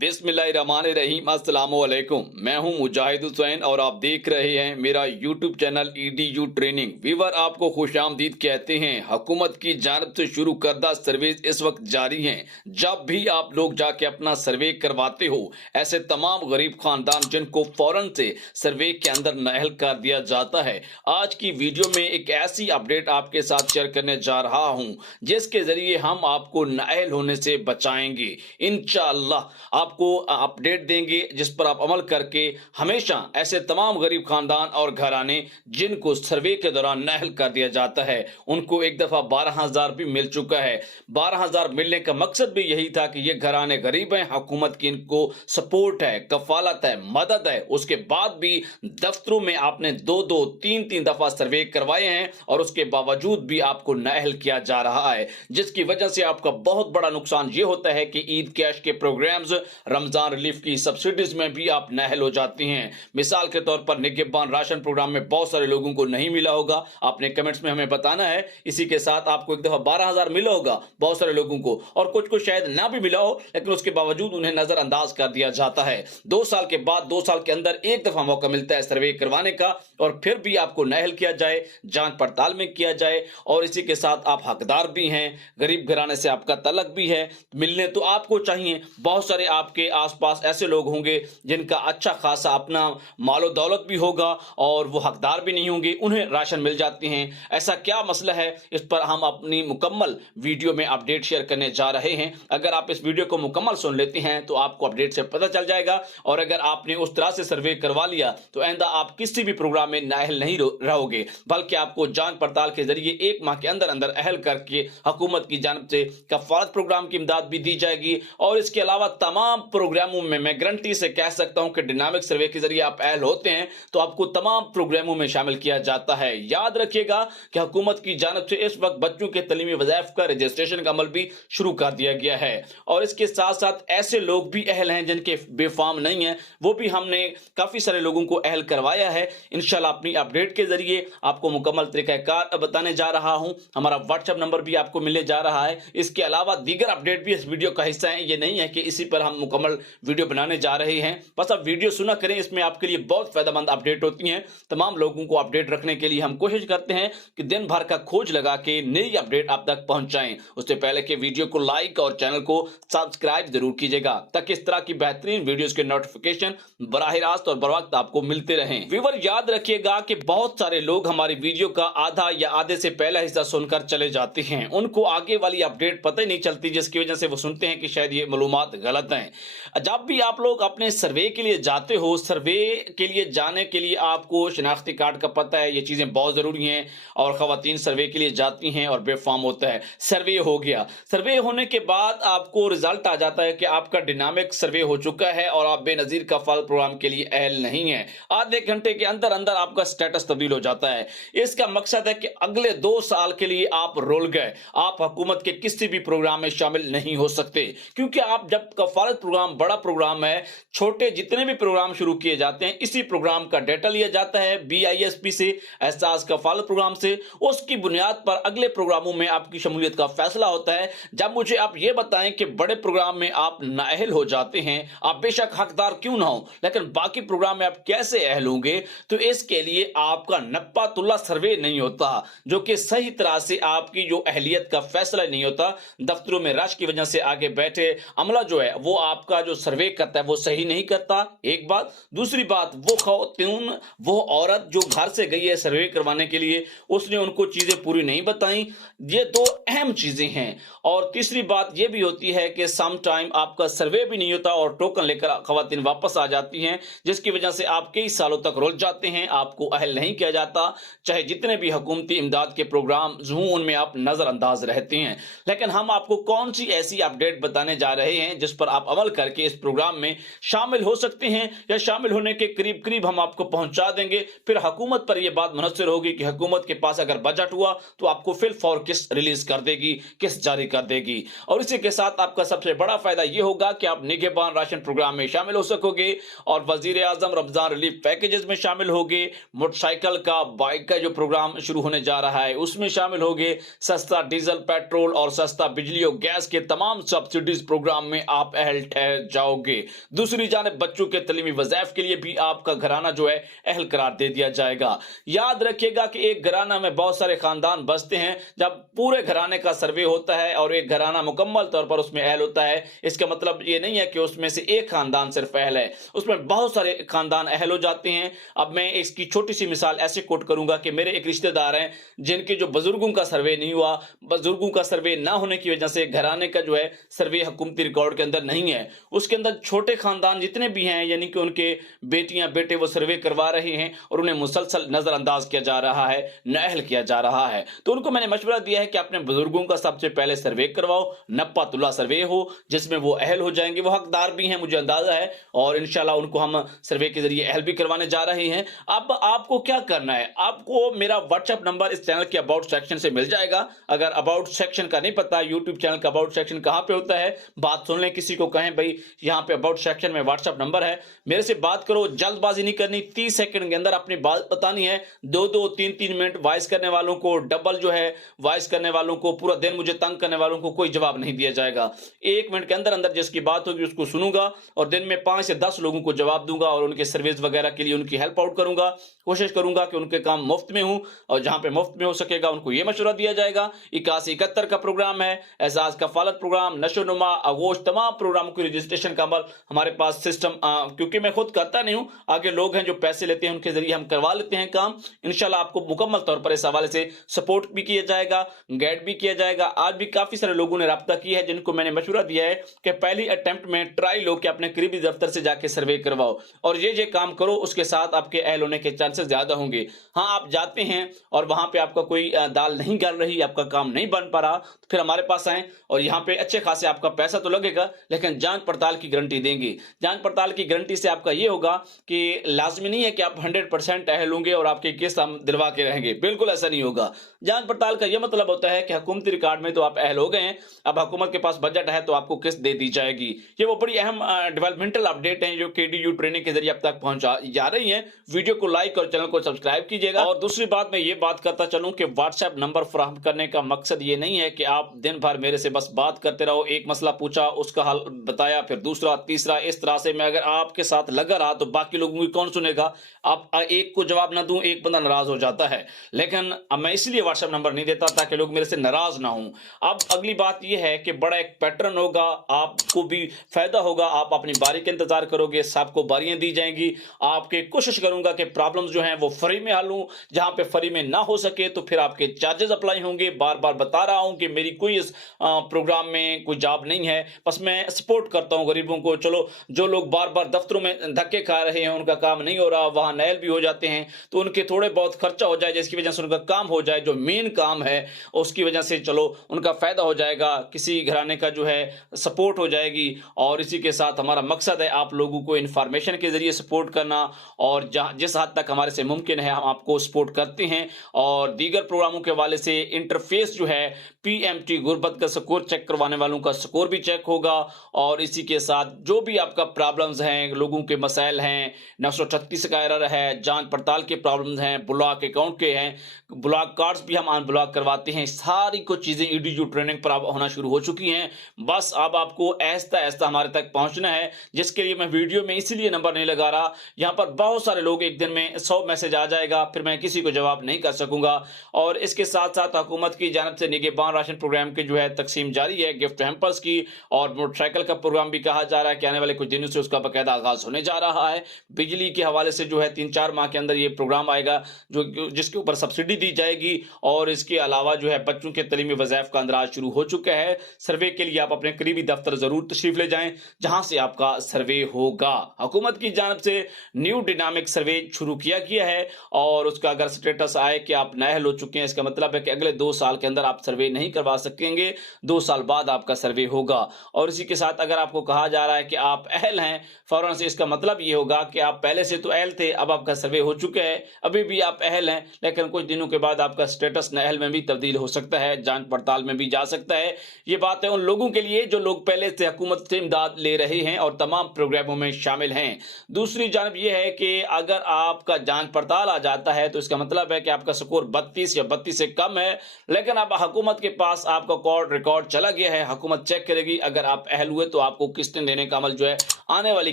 बिस्मिल्लाहिर्रहमानिर्रहीम अस्सलाम वालेकुम। मैं हूं मुजाहिद हुसैन और आप देख रहे हैं मेरा YouTube channel EDU training. Viewer आपको खुशामदीद कहते हैं। हुकूमत की जानिब से शुरू करदा सर्विस इस वक्त जारी हैं। जब भी आप लोग जाके अपना सर्वे करवाते हो, ऐसे तमाम गरीब खानदान जिनको फौरन से सर्वे के अंदर नाअहल कर दिया जाता है, आज की वीडियो में एक ऐसी अपडेट आपके साथ शेयर करने जा रहा हूं जिसके जरिए हम आपको नाअहल होने से बचाएंगे। इंशाअल्लाह आपको अपडेट देंगे जिस पर आप अमल करके हमेशा ऐसे तमाम गरीब खानदान और घराने जिनको सर्वे के दौरान नाअहल कर दिया जाता है, उनको एक दफा 12,000 भी मिल चुका है। 12,000 मिलने का मकसद भी यही था कि ये घराने गरीब हैं, हुकूमत की इनको सपोर्ट है, कफालत है, मदद है। उसके बाद भी दफ्तरों में आपने 2-2, 3-3 दफा सर्वे करवाए हैं और उसके बावजूद भी आपको नाअहल किया जा रहा है, जिसकी वजह से आपका बहुत बड़ा नुकसान ये होता है कि ईद कैश के प्रोग्राम्स, रमजान रिलीफ की सब्सिडीज में भी आप नाअहल हो जाती हैं। मिसाल के तौर पर निगहबान राशन प्रोग्राम में बहुत सारे लोगों को नहीं मिला होगा, आपने कमेंट्स में हमें बताना है। इसी के साथ आपको एक दफा 12,000 मिला होगा बहुत सारे लोगों को, और कुछ को शायद ना भी मिला हो, लेकिन उसके बावजूद उन्हें नजरअंदाज कर दिया जाता है। 2 साल के बाद 2 साल के अंदर एक दफा मौका मिलता है सर्वे करवाने का, और फिर भी आपको नाअहल किया जाए, जांच पड़ताल में किया जाए, और इसी के साथ आप हकदार भी हैं, गरीब घराने से आपका तलक भी है। मिलने तो आपको चाहिए, बहुत सारे आपके आसपास ऐसे लोग होंगे जिनका अच्छा खासा अपना मालो दौलत भी होगा और वो हकदार भी नहीं होंगे, उन्हें राशन मिल जाते हैं। ऐसा क्या मसला है, इस पर हम अपनी मुकम्मल वीडियो में अपडेट शेयर करने जा रहे हैं। अगर आप इस वीडियो को मुकम्मल सुन लेते हैं तो आपको अपडेट से पता चल जाएगा, और अगर आपने उस तरह से सर्वे करवा लिया तो आइंदा आप किसी भी प्रोग्राम में नाअहल नहीं रहोगे, बल्कि आपको जांच पड़ताल के जरिए 1 माह के अंदर अंदर अहल करके हुकूमत की जानिब से कफालत प्रोग्राम की इमदाद भी दी जाएगी। और इसके अलावा तमाम प्रोग्रामों में मैं गारंटी से कह सकता हूं कि डायनामिक सर्वे के जरिए आप अहल होते हैं तो आपको तमाम प्रोग्रामों में शामिल किया जाता है। याद रखिएगा कि हुकूमत की जानिब से इस वक्त बच्चों के तलीमी वज़ाइफ का रजिस्ट्रेशन का अमल भी शुरू कर दिया गया है, और इसके साथ साथ ऐसे लोग भी अहल हैं जिनके बेफाम नहीं है, वो भी हमने काफी सारे लोगों को अहल करवाया है। इंशाल्लाह अपनी अपडेट के जरिए आपको मुकम्मल तरीकाकार बताने जा रहा हूं। हमारा व्हाट्सएप नंबर भी आपको मिलने जा रहा है। इसके अलावा दीगर अपडेट भी इस वीडियो का हिस्सा है, ये नहीं है कि इसी पर हम मुकम्मल वीडियो बनाने जा रहे हैं। बस आप वीडियो सुना करें, इसमें आपके लिए बहुत फायदेमंद अपडेट होती हैं। तमाम लोगों को अपडेट रखने के लिए हम कोशिश करते हैं कि दिन भर का खोज लगा के नई अपडेट आप तक पहुंचाएं। उससे पहले कि वीडियो को लाइक और चैनल को सब्सक्राइब जरूर कीजिएगा, ताकि इस तरह की बेहतरीन वीडियोस के नोटिफिकेशन बराह रास्त और बर वक्त आपको मिलते रहें। व्यूअर याद रखिएगा कि बहुत सारे लोग हमारी वीडियो का आधा या आधे से पहला हिस्सा सुनकर चले जाते हैं, उनको आगे वाली अपडेट पता ही नहीं चलती, जिसकी वजह से वो सुनते हैं कि शायद ये मालूमात गलत हैं। जब भी आप लोग अपने सर्वे के लिए जाते हो, सर्वे के लिए जाने के लिए आपको शनाख्ती कार्ड का पता है, ये चीजें बहुत जरूरी हैं। और खवातीन सर्वे के लिए जाती हैं और बेफाम होता है, सर्वे हो गया, सर्वे होने के बाद आपको रिजल्ट आ जाता है कि आपका डायनामिक सर्वे हो चुका है और आप बेनजीर कफाल प्रोग्राम के लिए अहल नहीं है। आधे घंटे के अंदर अंदर आपका स्टेटस तब्दील हो जाता है। इसका मकसद है कि अगले 2 साल के लिए आप रोल गए, आप हुकूमत के किसी भी प्रोग्राम में शामिल नहीं हो सकते, क्योंकि आप जब कफालत प्रोग्राम बड़ा प्रोग्राम है, छोटे जितने भी प्रोग्राम शुरू किए जाते हैं इसी प्रोग्राम का डेटा लिया जाता है BISP से, एहसास कफालत प्रोग्राम से। उसकी बुनियाद पर अगले प्रोग्रामों में आपकी शमूलियत का फैसला होता है। जब मुझे आप ये बताएं कि बड़े प्रोग्राम में आप नाअहल हो जाते हैं, आप बेशक हकदार क्यों ना हो, लेकिन बाकी प्रोग्राम में आप कैसे अहल होंगे, तो इसके लिए आपका नप्पातुल्ला सर्वे नहीं होता, जो कि सही तरह से आपकी जो अहलियत का फैसला नहीं होता। दफ्तरों में रश की वजह से आगे बैठे अमला जो है वो आपका जो सर्वे करता है वो सही नहीं करता, एक बात। दूसरी बात, वो खवातीन, वो औरत जो घर से गई है सर्वे करवाने के लिए, उसने उनको चीजें पूरी नहीं बताई। ये 2 अहम चीजें हैं। और तीसरी बात ये भी होती है कि सम टाइम आपका सर्वे भी नहीं होता और टोकन लेकर खवातीन वापस आ जाती हैं, जिसकी वजह से आप कई सालों तक रुल जाते हैं, आपको अहल नहीं किया जाता। चाहे जितने भी हुकूमती इमदाद के प्रोग्राम हों उनमें आप नजरअंदाज रहते हैं। लेकिन हम आपको कौन सी ऐसी अपडेट बताने जा रहे हैं जिस पर आप अमल करके इस प्रोग्राम में शामिल हो सकते हैं, या शामिल होने के करीब करीब हम आपको पहुंचा देंगे। फिर हुकूमत पर यह बात मुनहसर होगी कि हुकूमत के पास अगर बजट हुआ तो आपको फिल फॉर किस्त रिलीज कर देगी, किस्त जारी कर देगी। और इसी के साथ आपका सबसे बड़ा फायदा यह होगा कि आप निगहबान राशन प्रोग्राम में शामिल हो सकोगे, और वजीर आजम रमजान रिलीफ पैकेजेस में शामिल होगे, मोटरसाइकिल का, बाइक का जो प्रोग्राम शुरू होने जा रहा है उसमें शामिल होगे, सस्ता डीजल पेट्रोल और सस्ता बिजली और गैस के तमाम सब्सिडीज प्रोग्राम में आप अहल ठहर जाओगे। दूसरी जानिब बच्चों के तलीमी वज़ाइफ के लिए भी आपका घराना जो है अहल करार दे दिया जाएगा। याद रखिएगा कि एक घराना में बहुत सारे खानदान बसते हैं। जब पूरे घराने का सर्वे होता है और एक घराना मुकम्मल तौर पर उसमें अहल होता है, इसका मतलब ये नहीं है कि उसमें से एक खानदान सिर्फ अहल है, उसमें बहुत सारे खानदान अहल हो जाते हैं। अब मैं इसकी छोटी सी मिसाल ऐसे कोट करूंगा कि मेरे एक रिश्तेदार हैं जिनके जो बुजुर्गों का सर्वे नहीं हुआ, बुजुर्गों का सर्वे ना होने की वजह से घराने का जो है सर्वे हुकूमती रिकॉर्ड के अंदर नहीं है। उसके अंदर छोटे खानदान जितने भी हैं, यानी कि उनके बेटियां बेटे वो सर्वे करवा रहे हैं और उन्हें मुसलसल नजरअंदाज किया जा रहा है, नाअहल किया जा रहा है। तो उनको मैंने मशवरा दिया है कि अपने बुजुर्गों का सबसे पहले सर्वे करवाओ, नप्पातुल्ला सर्वे हो जिसमें वो अहल हो जाएंगे। वो हकदार भी हैं, मुझे अंदाजा है, और इंशाल्लाह उनको हम सर्वे के जरिए अहल भी करवाने जा रहे हैं। अब आपको क्या करना है, आपको मेरा व्हाट्सएप नंबर इस चैनल के अबाउट सेक्शन से मिल जाएगा। अगर अबाउट सेक्शन का नहीं पता यूट्यूब चैनल का अबाउट सेक्शन कहां पे होता है, बात सुन लें, किसी को कहें भाई यहां पे अबाउट सेक्शन में व्हाट्सएप नंबर है, मेरे से बात करो। जल्दबाजी नहीं करनी, 30 सेकंड के अंदर अपनी बात बतानी है। 2-2 3-3 मिनट वॉइस करने वालों को, डबल जो है वॉइस करने वालों को, पूरा दिन मुझे तंग करने वालों को कोई जवाब नहीं दिया जाएगा। 1 मिनट के अंदर अंदर जिसकी बात होगी उसको सुनूंगा और दिन में 5 से 10 लोगों को जवाब दूंगा और उनके सर्विस वगैरह के लिए उनकी हेल्प आउट करूंगा। कोशिश करूंगा कि उनके काम मुफ्त में हूं और जहां पे मुफ्त में हो सकेगा उनको यह मशवरा दिया जाएगा। 81-71 का प्रोग्राम है, एजाज कफालत प्रोग्राम, नशोनुमा, आगोश, तमाम प्रोग्रामों की रजिस्ट्रेशन का अमल हमारे पास सिस्टम, क्योंकि मैं खुद करता नहीं हूं, आगे लोग हैं जो पैसे लेते हैं, उनके जरिए हम करवा लेते हैं काम। इंशाल्लाह आपको मुकम्मल तौर पर इस हवाले से सपोर्ट भी किया जाएगा, गाइड भी किया जाएगा। आज भी काफी सारे लोगों ने राब्ता किया है जिनको मैंने मशवरा दिया है कि पहली अटेम्प्ट में ट्राई लो कि अपने करीबी दफ्तर से जाके सर्वे करवाओ और ये काम करो, उसके साथ आपके अहल होने के चांसेस ज्यादा होंगे। हाँ, आप जाते हैं और वहां पे आपका कोई दाल नहीं गल रही, आपका काम नहीं बन पा रहा, तो फिर हमारे पास आए और यहाँ पे अच्छे खासे आपका पैसा तो लगेगा लेकिन जांच पड़ताल की गारंटी देंगे। जांच पड़ताल की गारंटी से आपका ये होगा कि लाजमी नहीं है कि आप 100% अहल होंगे और आपके केस हम दिलवा के रहेंगे, बिल्कुल ऐसा नहीं होगा। जांच पड़ताल का यह मतलब होता है कि हुकूमती रिकॉर्ड में तो आप अहल हो गए हैं, अब हुकूमत के पास बजट है तो आपको किस्त दे दी जाएगी। ये वो बड़ी अहम डेवलपमेंटल अपडेट है जो KDU ट्रेनिंग के जरिए अब तक पहुंचा जा रही है। वीडियो को लाइक और चैनल को सब्सक्राइब कीजिएगा। और दूसरी बात, मैं ये बात करता चलूं कि व्हाट्सएप नंबर फराहम करने का मकसद ये नहीं है कि आप दिन भर मेरे से बस बात करते रहो, एक मसला पूछा उसका हल बताया, फिर दूसरा तीसरा, इस तरह से मैं अगर आपके साथ लगा रहा तो बाकी लोगों की कौन सुनेगा। आप एक को जवाब ना दूं, एक बंदा नाराज हो जाता है, लेकिन अब मैं इसलिए व्हाट्सएप नंबर नहीं देता ताकि लोग मेरे से नाराज ना हों। अब अगली बात यह है कि बड़ा एक पैटर्न होगा, आपको भी फायदा होगा, आप अपनी बारी का इंतजार करोगे, सबको बारियां दी जाएंगी। आपके कोशिश करूंगा कि प्रॉब्लम्स जो हैं वो फ्री में हल हों, जहां पे फ्री में ना हो सके तो फिर आपके चार्जेस अप्लाई होंगे। बार बार बता रहा हूं कि मेरी कोई इस प्रोग्राम में कोई जॉब नहीं है, बस मैं सपोर्ट करता हूं गरीबों को। चलो, जो लोग बार बार दफ्तरों में धक्के खा रहे हैं, उनका काम नहीं हो रहा, वहां नायल भी हो जाते हैं, तो उनके थोड़े बहुत खर्चा हो जाए जिसकी वजह से उनका काम हो जाए, जो मेन काम है उसकी वजह से चलो उनका फायदा हो जाएगा, किसी घराने का जो है सपोर्ट हो जाएगी। और इसी के साथ हमारा मकसद है आप लोगों को इंफॉर्मेशन के जरिए सपोर्ट करना, और जिस हद तक हमारे से मुमकिन है हम आपको सपोर्ट करते हैं। और दीगर प्रोग्रामों के हवाले से इंटरफेस जो है PMT गुरबत का स्कोर चेक करवाने वालों का स्कोर भी चेक होगा। और इसी के साथ जो भी आपका प्रॉब्लम्स हैं, लोगों के मसाइल हैं, 936 का एरर है, जांच पड़ताल के प्रॉब्लम्स हैं, ब्लॉक अकाउंट के हैं, ब्लॉक कार्ड्स भी हम अनब्लॉक करवाते हैं, सारी कुछ चीजें EDU ट्रेनिंग पर होना शुरू हो चुकी हैं। बस अब आपको ऐसा ऐसा हमारे तक पहुंचना है, जिसके लिए मैं वीडियो में इसलिए नंबर नहीं लगा रहा, यहाँ पर बहुत सारे लोग, एक दिन में 100 मैसेज आ जाएगा, फिर मैं किसी को जवाब नहीं कर सकूंगा। और इसके साथ साथ हुकूमत की जानिब से निगहबान राशन प्रोग्राम की जो है तकसीम जारी है, गिफ्ट हैम्पर्स की, और मोटरसाइकिल का प्रोग्राम भी कहा जा रहा है कि आने वाले कुछ दिनों से उसका बाकायदा आगाज होने जा रहा है। बिजली के हवाले से जो है 3-4 माह के अंदर ये प्रोग्राम आएगा जो जिसके ऊपर सब्सिडी दी जाएगी। और इसके अलावा जो है बच्चों के तलीमी वज़ाइफ का अंदराज शुरू हो चुका है। सर्वे के लिए आप अपने करीबी दफ्तर जरूर तशरीफ ले जाएं जहां से आपका सर्वे होगा। हुकूमत की जानिब से न्यू डिनामिक सर्वे शुरू किया गया है और उसका अगर स्टेटस आए कि आप नाअहल हो चुके हैं, इसका मतलब है कि अगले 2 साल के अंदर आप सर्वे नहीं करवा सकेंगे, 2 साल बाद आपका सर्वे होगा। और इसी के साथ अगर आपको कहा जा रहा है कि आप अहल हैं, फौरन से इसका मतलब ये होगा कि आप पहले से तो अहल थे, अब आपका सर्वे हो चुका है, अभी भी आप अहल हैं, लेकिन कुछ दिनों के बाद आपका स्टेटस नाअहल में भी तब्दील हो सकता है, जांच पड़ताल में भी जा सकता है। ये बात है उन लोगों के लिए जो लोग पहले से हुकूमत से इमदाद ले रहे हैं और तमाम प्रोग्रामों में शामिल हैं। दूसरी जानब यह है कि अगर आपका जांच पड़ताल आ जाता है तो इसका मतलब है कि आपका स्कोर 32 या 32 से कम है, लेकिन अब हुकूमत के पास आपका कोर्ट रिकॉर्ड चला गया है, हुकूमत चेक करेगी, अगर आप अहल हुए तो आपको किस्तें देने का अमल जो है आने वाली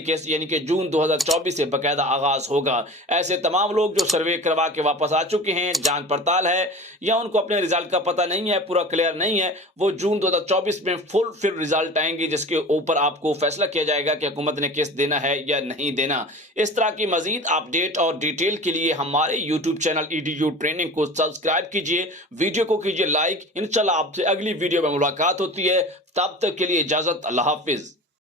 केस यानी कि जून 2024 से बकायदा आगाज होगा। ऐसे तमाम लोग जो सर्वे करवा के वापस आ चुके हैं, जांच पड़ताल है या उनको अपने रिजल्ट का पता नहीं है, पूरा क्लियर नहीं है, वो जून 2024 में फुल फिर रिजल्ट आएंगे जिसके ऊपर आपको फैसला किया जाएगा कि हुकूमत ने किस्त देना है या नहीं देना। इस तरह की मजीद अपडेट और डिटेल के लिए हमारे यूट्यूब चैनल EDU ट्रेनिंग को सब्सक्राइब कीजिए, वीडियो को कीजिए लाइक। इंशाल्लाह आपसे अगली वीडियो में मुलाकात होती है, तब तक के लिए इजाजत, अल्लाह हाफिज।